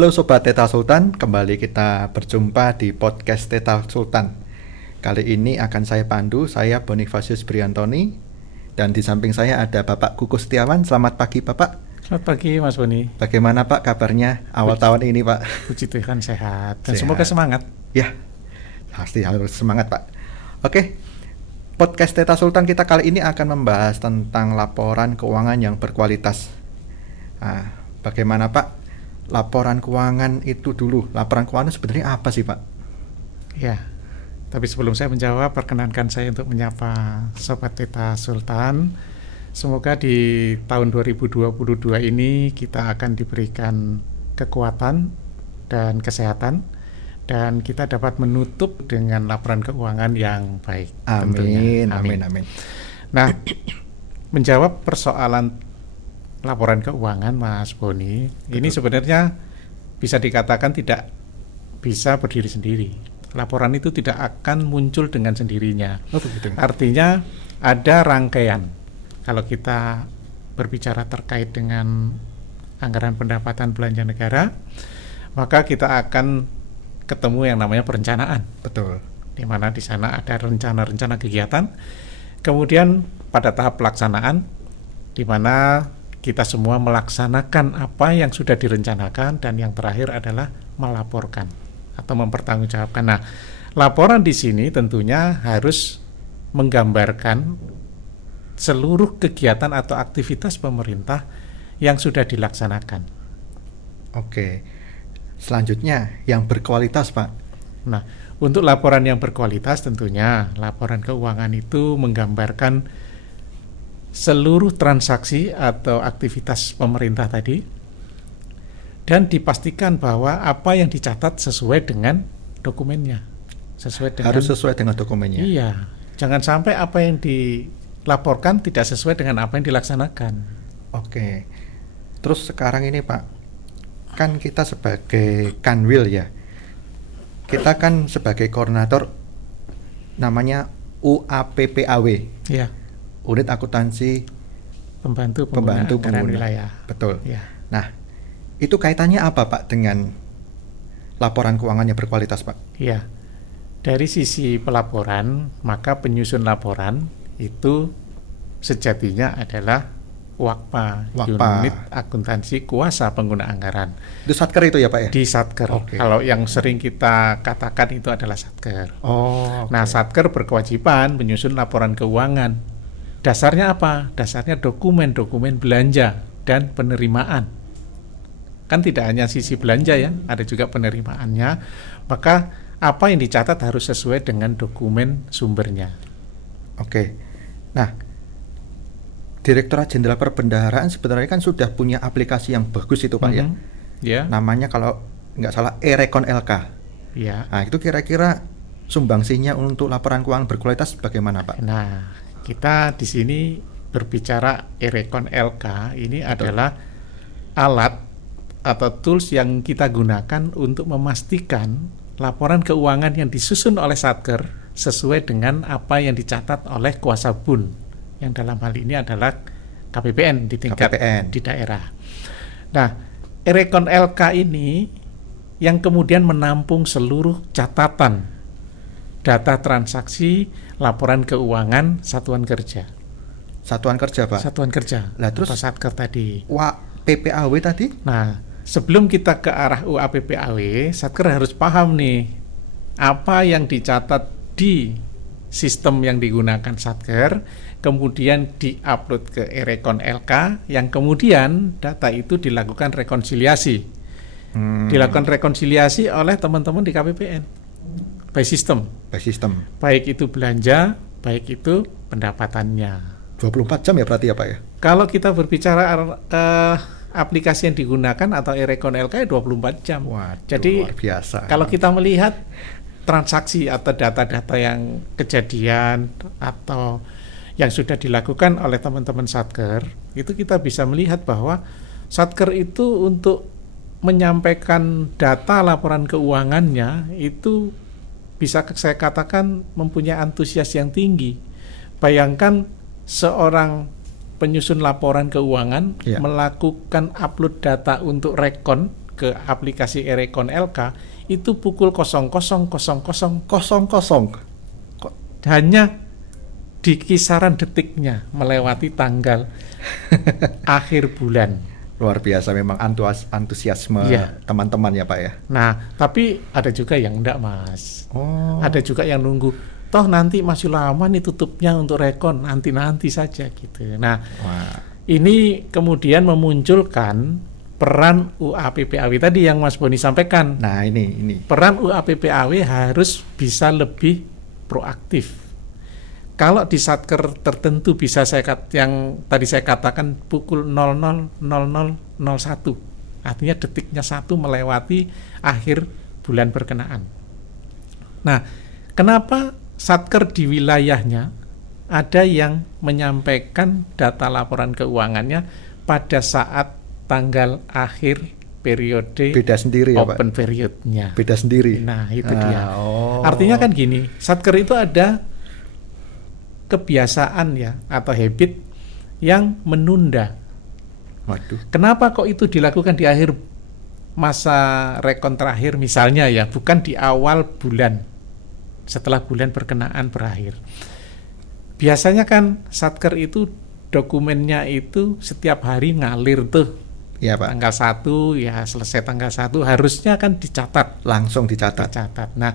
Halo Sobat Teta Sultan, kembali kita berjumpa di podcast Teta Sultan. Kali ini akan saya pandu, saya Bonifasius Briantoni. Dan di samping saya ada Bapak Kuku Setiawan. Selamat pagi Bapak. Selamat pagi Mas Boni. Bagaimana Pak kabarnya awal tahun ini Pak? Puji Tuhan sehat dan semoga semangat. Ya, pasti harus semangat Pak. Oke, podcast Teta Sultan kita kali ini akan membahas tentang laporan keuangan yang berkualitas. Nah, bagaimana Pak? Laporan keuangan itu dulu. Laporan keuangan sebenarnya apa sih Pak? Ya, tapi sebelum saya menjawab, perkenankan saya untuk menyapa Sobat Teta Sultan. Semoga di tahun 2022 ini kita akan diberikan kekuatan dan kesehatan, dan kita dapat menutup dengan laporan keuangan yang baik. Amin, amin, amin. Nah, menjawab persoalan laporan keuangan Mas Boni, ini sebenarnya bisa dikatakan tidak bisa berdiri sendiri. Laporan itu tidak akan muncul dengan sendirinya. Artinya ada rangkaian. Kalau kita berbicara terkait dengan anggaran pendapatan belanja negara, maka kita akan ketemu yang namanya perencanaan. Betul. Di mana di sana ada rencana-rencana kegiatan. Kemudian pada tahap pelaksanaan, di mana kita semua melaksanakan apa yang sudah direncanakan, dan yang terakhir adalah melaporkan atau mempertanggungjawabkan. Nah, laporan di sini tentunya harus menggambarkan seluruh kegiatan atau aktivitas pemerintah yang sudah dilaksanakan. Oke. Selanjutnya yang berkualitas, Pak. Nah, untuk laporan yang berkualitas tentunya laporan keuangan itu menggambarkan seluruh transaksi atau aktivitas pemerintah tadi, dan dipastikan bahwa apa yang dicatat sesuai dengan dokumennya. Harus sesuai dengan dokumennya. Iya, jangan sampai apa yang dilaporkan tidak sesuai dengan apa yang dilaksanakan. Oke. Terus sekarang ini Pak, kan kita sebagai Kanwil ya, kita kan sebagai koordinator namanya UAPPAW. Iya. Unit Akuntansi Pembantu Pengguna Wilayah. Betul. Ya. Nah, itu kaitannya apa Pak dengan laporan keuangan yang berkualitas Pak? Iya. Dari sisi pelaporan, maka penyusun laporan itu sejatinya adalah WAKPA, Unit Akuntansi Kuasa Pengguna Anggaran. Itu Satker itu ya Pak ya? Di Satker. Okay. Kalau yang sering kita katakan itu adalah Satker. Oh. Okay. Nah, Satker berkewajiban menyusun laporan keuangan. Dasarnya apa? Dasarnya dokumen-dokumen belanja dan penerimaan. Kan tidak hanya sisi belanja ya, ada juga penerimaannya. Maka apa yang dicatat harus sesuai dengan dokumen sumbernya. Oke. Nah, Direktorat Jenderal Perbendaharaan sebenarnya kan sudah punya aplikasi yang bagus itu Pak ya. Yeah. Namanya kalau nggak salah e-Rekon LK. Ya. Nah, itu kira-kira sumbangsinya untuk laporan keuangan berkualitas bagaimana Pak? Nah, kita di sini berbicara e-Rekon LK ini adalah alat atau tools yang kita gunakan untuk memastikan laporan keuangan yang disusun oleh Satker sesuai dengan apa yang dicatat oleh kuasa bun, yang dalam hal ini adalah KPPN di tingkat di daerah. Nah, e-Rekon LK ini yang kemudian menampung seluruh catatan data transaksi laporan keuangan satuan kerja. Satuan kerja Pak? Satuan kerja. Lah terus Satker tadi. PPAW tadi? Nah, sebelum kita ke arah UAPPAW, Satker harus paham nih apa yang dicatat di sistem yang digunakan Satker, kemudian diupload ke e-Rekon LK, yang kemudian data itu dilakukan rekonsiliasi. Dilakukan rekonsiliasi oleh teman-teman di KPPN. By system. Baik itu belanja, baik itu pendapatannya. 24 jam ya berarti ya Pak ya? Kalau kita berbicara aplikasi yang digunakan atau e-Rekon LK 24 jam. Waduh, jadi luar biasa. Kalau kita melihat transaksi atau data-data yang kejadian atau yang sudah dilakukan oleh teman-teman Satker, itu kita bisa melihat bahwa Satker itu untuk menyampaikan data laporan keuangannya itu bisa saya katakan mempunyai antusias yang tinggi. Bayangkan seorang penyusun laporan keuangan melakukan upload data untuk rekon ke aplikasi Erecon LK itu pukul 00.00 hanya di kisaran detiknya melewati tanggal akhir bulan. Luar biasa memang antusiasme Iya. teman-teman ya Pak ya. Nah, tapi ada juga yang enggak, Mas. Oh. Ada juga yang nunggu, toh nanti masih lama nih tutupnya untuk rekon, nanti saja gitu. Nah, Wah. ini kemudian memunculkan peran UAPPAW tadi yang Mas Boni sampaikan. Nah, ini. Peran UAPPAW harus bisa lebih proaktif. Kalau di satker tertentu bisa yang tadi saya katakan pukul 00.0001, artinya detiknya 1 melewati akhir bulan berkenaan. Nah, kenapa satker di wilayahnya ada yang menyampaikan data laporan keuangannya pada saat tanggal akhir periode Beda sendiri ya Pak. open periodnya. Beda sendiri. Nah, itu dia. Oh. Artinya kan gini, satker itu ada kebiasaan ya atau habit yang menunda. Waduh. Kenapa kok itu dilakukan di akhir masa rekon terakhir misalnya ya, bukan di awal bulan setelah bulan berkenaan berakhir. Biasanya kan satker itu dokumennya itu setiap hari ngalir tuh. Iya Pak. Tanggal 1 ya selesai tanggal 1 harusnya kan dicatat. Langsung dicatat. Nah,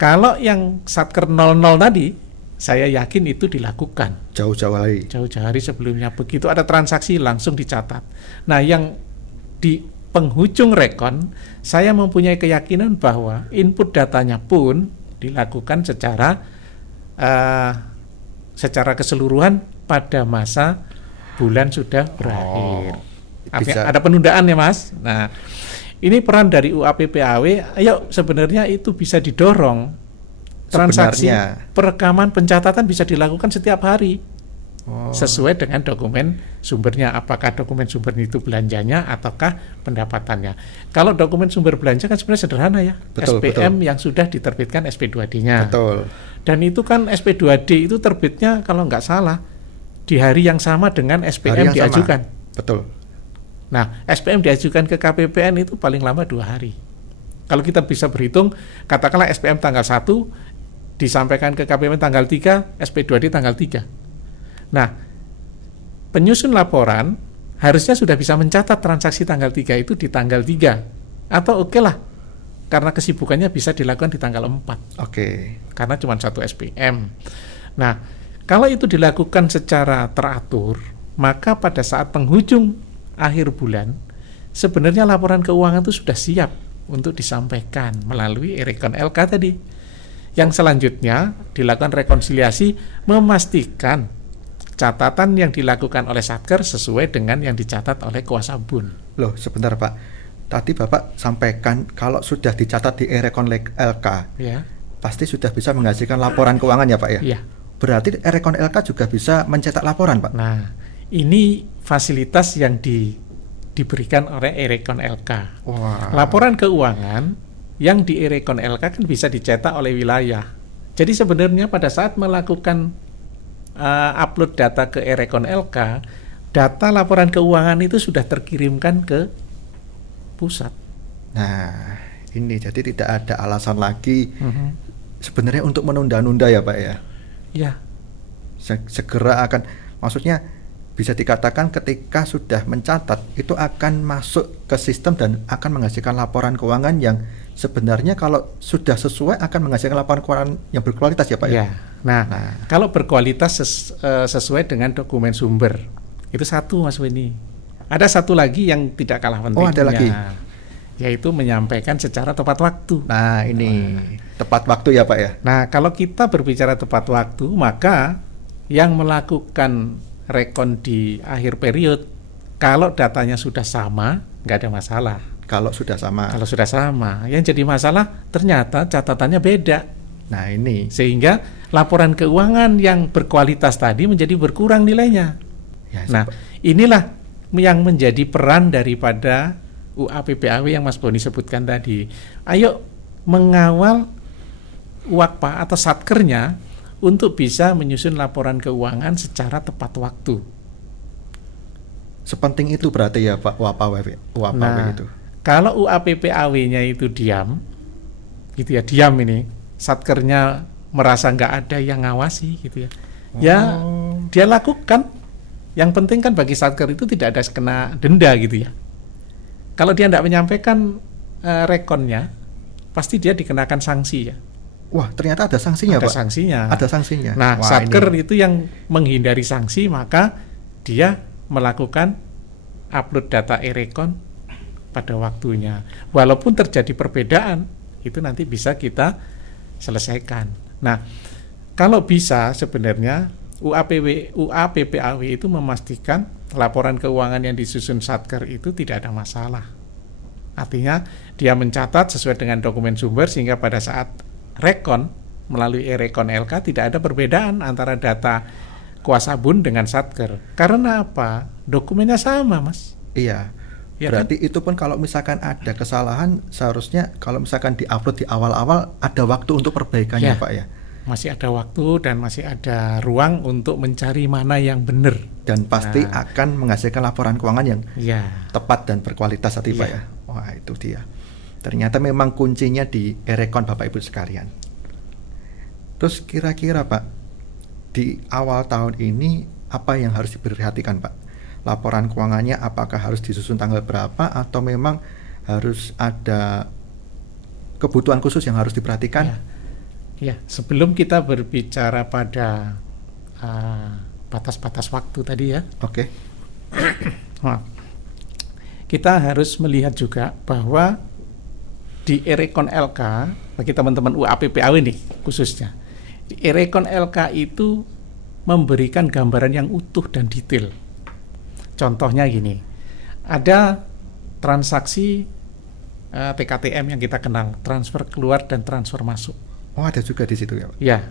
kalau yang satker 00 tadi saya yakin itu dilakukan Jauh-jauh hari. jauh-jauh hari sebelumnya. Begitu ada transaksi langsung dicatat. Nah, yang di penghujung rekon, saya mempunyai keyakinan bahwa input datanya pun dilakukan secara keseluruhan pada masa bulan sudah berakhir. Bisa. Ada penundaan ya Mas. Nah, ini peran dari UAPPAW. Ayo sebenarnya itu bisa didorong. Transaksi Sebenarnya. perekaman pencatatan bisa dilakukan setiap hari. Oh. Sesuai dengan dokumen sumbernya, apakah dokumen sumbernya itu belanjanya ataukah pendapatannya. Kalau dokumen sumber belanja kan sebenarnya sederhana ya, Betul, SPM yang sudah diterbitkan SP2D-nya. Betul. Dan itu kan SP2D itu terbitnya kalau nggak salah di hari yang sama dengan Hari SPM yang sama. diajukan. Betul. Nah, SPM diajukan ke KPPN itu paling lama 2 hari. Kalau kita bisa berhitung, katakanlah SPM tanggal 1 disampaikan ke KPPN tanggal 3, SP2D tanggal 3. Nah, penyusun laporan harusnya sudah bisa mencatat transaksi tanggal 3 itu di tanggal 3. Atau oke lah, karena kesibukannya bisa dilakukan di tanggal 4. Oke. Karena cuma 1 SPM. Nah, kalau itu dilakukan secara teratur, maka pada saat penghujung akhir bulan, sebenarnya laporan keuangan itu sudah siap untuk disampaikan melalui Erecon LK tadi. Yang selanjutnya dilakukan rekonsiliasi memastikan catatan yang dilakukan oleh satker sesuai dengan yang dicatat oleh kuasa bun. Loh, sebentar Pak. Tadi Bapak sampaikan kalau sudah dicatat di Erecon LK, Ya, pasti sudah bisa menghasilkan laporan keuangan ya Pak ya? iya. Berarti Erecon LK juga bisa mencetak laporan Pak? Nah, ini fasilitas yang diberikan oleh Erecon LK. Wah. Laporan keuangan yang di Erecon LK kan bisa dicetak oleh wilayah. Jadi sebenarnya pada saat melakukan upload data ke Erecon LK, data laporan keuangan itu sudah terkirimkan ke pusat. Nah, ini jadi tidak ada alasan lagi sebenarnya untuk menunda-nunda ya Pak ya? Ya, Segera akan, maksudnya bisa dikatakan ketika sudah mencatat itu akan masuk ke sistem dan akan menghasilkan laporan keuangan yang sebenarnya kalau sudah sesuai akan menghasilkan laporan keuangan yang berkualitas ya Pak ya? ya. Nah, kalau berkualitas sesuai dengan dokumen sumber, itu satu Mas Weni. Ada satu lagi yang tidak kalah pentingnya. Oh, ada lagi. Yaitu menyampaikan secara tepat waktu. Nah, ini tepat waktu ya Pak ya? Nah, kalau kita berbicara tepat waktu, maka yang melakukan rekon di akhir period, kalau datanya sudah sama, nggak ada masalah. Kalau sudah sama. Kalau sudah sama, yang jadi masalah ternyata catatannya beda. Nah, ini. Sehingga laporan keuangan yang berkualitas tadi menjadi berkurang nilainya. Ya, Nah, inilah yang menjadi peran daripada UAPPAW yang Mas Boni sebutkan tadi. Ayo mengawal WAKPA atau satkernya untuk bisa menyusun laporan keuangan secara tepat waktu. sepenting itu berarti ya Pak UAPAW Nah, itu. Kalau UAPPAW-nya itu diam, gitu ya, diam ini, satkernya merasa nggak ada yang ngawasi, gitu ya. Ya, dia lakukan. Yang penting kan bagi satker itu tidak ada kena denda, gitu ya. Kalau dia tidak menyampaikan rekonnya, pasti dia dikenakan sanksi ya. Wah, ternyata ada sanksinya, Ada Pak. sanksinya. Ada sanksinya. Nah, Wah, satker ini. itu yang menghindari sanksi, maka dia melakukan upload data e-rekon pada waktunya. Walaupun terjadi perbedaan, itu nanti bisa kita selesaikan. Nah, kalau bisa sebenarnya UAPPAW itu memastikan laporan keuangan yang disusun satker itu tidak ada masalah. Artinya dia mencatat sesuai dengan dokumen sumber sehingga pada saat rekon melalui e-rekon LK tidak ada perbedaan antara data kuasa bun dengan satker. Karena apa? Dokumennya sama, Mas. Iya. Ya, berarti kan? Itu pun kalau misalkan ada kesalahan, seharusnya kalau misalkan di-upload di awal-awal ada waktu untuk perbaikannya, Ya, Pak ya. masih ada waktu dan masih ada ruang untuk mencari mana yang benar. Dan pasti akan menghasilkan laporan keuangan yang tepat dan berkualitas tadi, Pak ya. Wah, itu dia. Ternyata memang kuncinya di e-rekon, Bapak Ibu sekalian. Terus kira-kira, Pak, di awal tahun ini apa yang harus diperhatikan, Pak? Laporan keuangannya apakah harus disusun tanggal berapa atau memang harus ada kebutuhan khusus yang harus diperhatikan? Ya, sebelum kita berbicara pada batas-batas waktu tadi ya. Oke. Nah, kita harus melihat juga bahwa di e-rekon LK, bagi teman-teman UAPPAW nih khususnya, di e-rekon LK itu memberikan gambaran yang utuh dan detail. Contohnya gini, ada transaksi TKTM yang kita kenal, transfer keluar dan transfer masuk. Oh, ada juga di situ ya, Pak? Ya,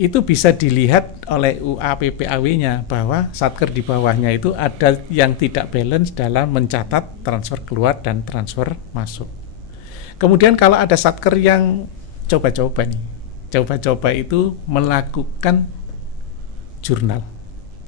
itu bisa dilihat oleh UAPPAW-nya bahwa satker di bawahnya itu ada yang tidak balance dalam mencatat transfer keluar dan transfer masuk. Kemudian kalau ada satker yang coba-coba nih, coba-coba itu melakukan jurnal.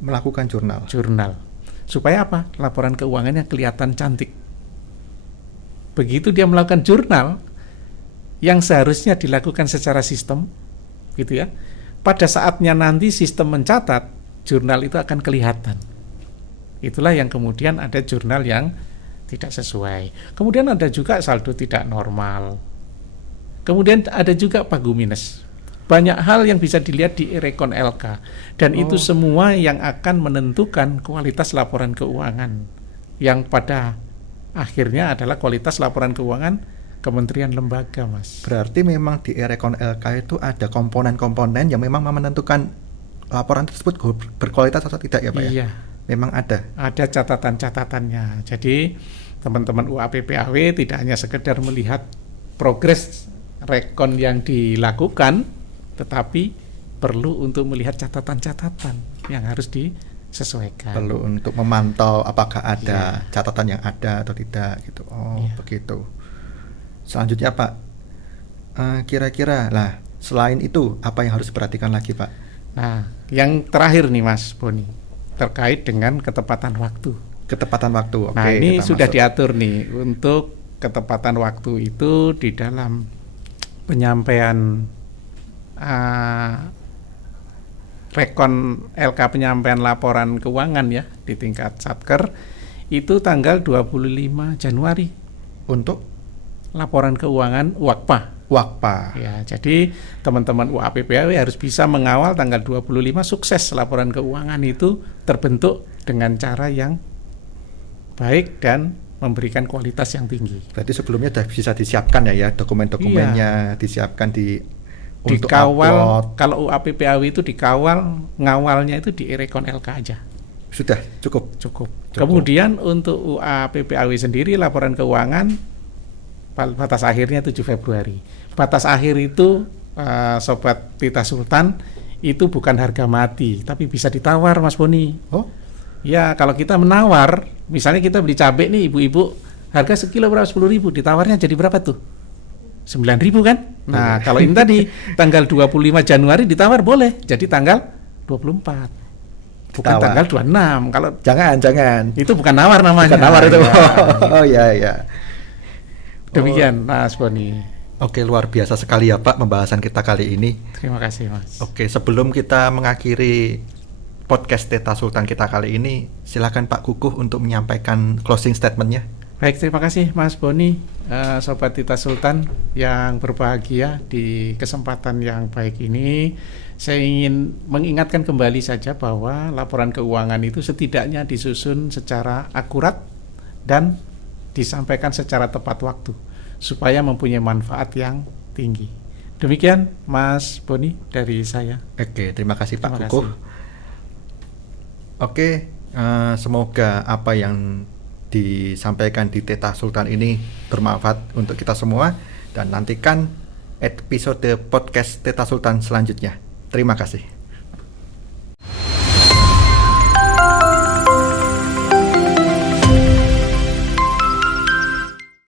Melakukan jurnal. Supaya apa? Laporan keuangannya kelihatan cantik. Begitu dia melakukan jurnal yang seharusnya dilakukan secara sistem, gitu ya. Pada saatnya nanti sistem mencatat, jurnal itu akan kelihatan. Itulah yang kemudian ada jurnal yang tidak sesuai. Kemudian ada juga saldo tidak normal. Kemudian ada juga pagu minus. Banyak hal yang bisa dilihat di e-rekon LK. Dan itu semua yang akan menentukan kualitas laporan keuangan. Yang pada akhirnya adalah kualitas laporan keuangan kementerian lembaga, Mas. Berarti memang di e-rekon LK itu ada komponen-komponen yang memang menentukan laporan tersebut berkualitas atau tidak ya, Pak? Iya. Memang ada. Ada catatan-catatannya. Jadi teman-teman UAPPAW tidak hanya sekedar melihat progres rekon yang dilakukan, tetapi perlu untuk melihat catatan-catatan yang harus disesuaikan. Perlu untuk memantau apakah ada catatan yang ada atau tidak gitu. Begitu. Selanjutnya, Pak, kira-kira lah selain itu apa yang harus diperhatikan lagi, Pak? Nah, yang terakhir nih, Mas Boni, terkait dengan ketepatan waktu. Ketepatan waktu. Oke, nah, ini sudah masuk. diatur nih untuk ketepatan waktu itu di dalam penyampaian rekon LK penyampaian laporan keuangan ya di tingkat satker itu tanggal 25 Januari untuk laporan keuangan WAKPA. Ya, jadi teman-teman UAPPAW harus bisa mengawal tanggal 25 sukses laporan keuangan itu terbentuk dengan cara yang baik dan memberikan kualitas yang tinggi. Berarti sebelumnya sudah bisa disiapkan ya dokumen-dokumennya disiapkan dikawal upload. Kalau UAPPAW itu dikawal, ngawalnya itu di e-rekon LK aja. Sudah cukup. Kemudian untuk UAPPAW sendiri laporan keuangan batas akhirnya 7 Februari. Batas akhir itu Sobat Tita Sultan itu bukan harga mati, tapi bisa ditawar, Mas Boni. Oh? Ya, kalau kita menawar, misalnya kita beli cabai nih ibu-ibu, harga sekilo berapa? 10.000, ditawarnya jadi berapa tuh? 9.000 kan? Nah, kalau ini tadi tanggal 25 Januari ditawar boleh, jadi tanggal 24. Bukan Tawar. tanggal 26. Kalau Jangan. itu bukan nawar namanya. Bukan nawar itu. Ya. Oh iya. Demikian Mas Boni. Oke, luar biasa sekali ya Pak pembahasan kita kali ini. Terima kasih Mas. Oke, sebelum kita mengakhiri podcast Teta Sultan kita kali ini, silakan Pak Kukuh untuk menyampaikan closing statement-nya. Baik, terima kasih Mas Boni, Sobat Teta Sultan yang berbahagia di kesempatan yang baik ini. Saya ingin mengingatkan kembali saja bahwa laporan keuangan itu setidaknya disusun secara akurat dan disampaikan secara tepat waktu supaya mempunyai manfaat yang tinggi. Demikian Mas Boni dari saya. Oke, terima kasih Pak Terima Kukuh. kasih. Oke, semoga apa yang disampaikan di Teta Sultan ini bermanfaat untuk kita semua, dan nantikan episode podcast Teta Sultan selanjutnya. Terima kasih.